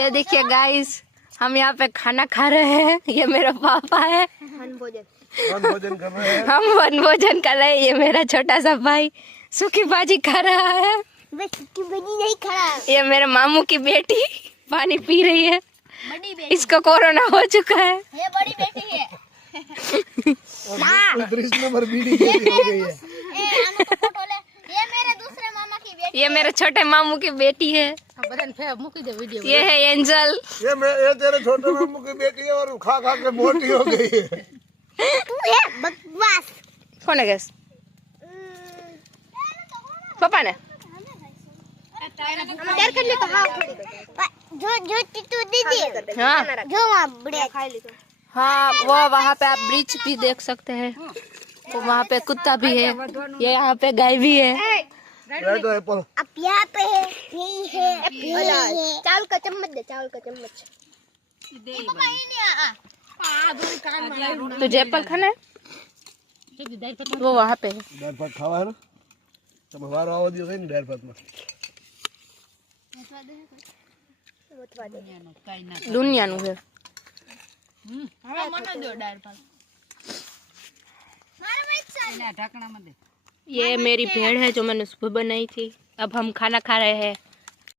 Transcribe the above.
ये देखिए गाइस, हम यहाँ पे खाना खा रहे हैं। ये मेरा पापा है, वन भोजन कर रहे हैं। हम वन भोजन कर रहे हैं। ये मेरा छोटा सा भाई सूखी भाजी खा रहा है। मैं सूखी भाजी नहीं खा रहा। ये मेरे मामू की बेटी पानी पी रही है। बड़ी बेटी, इसको कोरोना हो चुका है। ये बड़ी बेटी है। नंबर बीड़ी हो गई है। ये मेरे दूसरे मामा की बेटी, ये मेरे छोटे मामू की बेटी है। ये है एंजल। ये तेरे छोटे मामू की बेटी है और खा खा के मोटी हो गई है। तू है बकवास। कौन है गैस? पापा ने डर कर ले तो हाँ जो तू दीजिए। हाँ जो वहाँ बड़े खाई ली तो। हाँ, वो वहाँ पे आप ब्रिज भी देख सकते हैं। तो वहाँ पे कुत्ता भी है। ये यहाँ पे गाय भी है। अब यहाँ पे है, यही है। चावल का चम्मच दे, चावल का चम्मच। तुझे एप्पल खाना है? वो वहाँ पे है। दाल भात खावा है ना? તમે વારો આવો દિયો કઈ દાળ ભાતમાં दुनियाનું है। ये मेरी भेड़ है जो मैंने सुबह बनाई थी। अब हम खाना खा रहे हैं।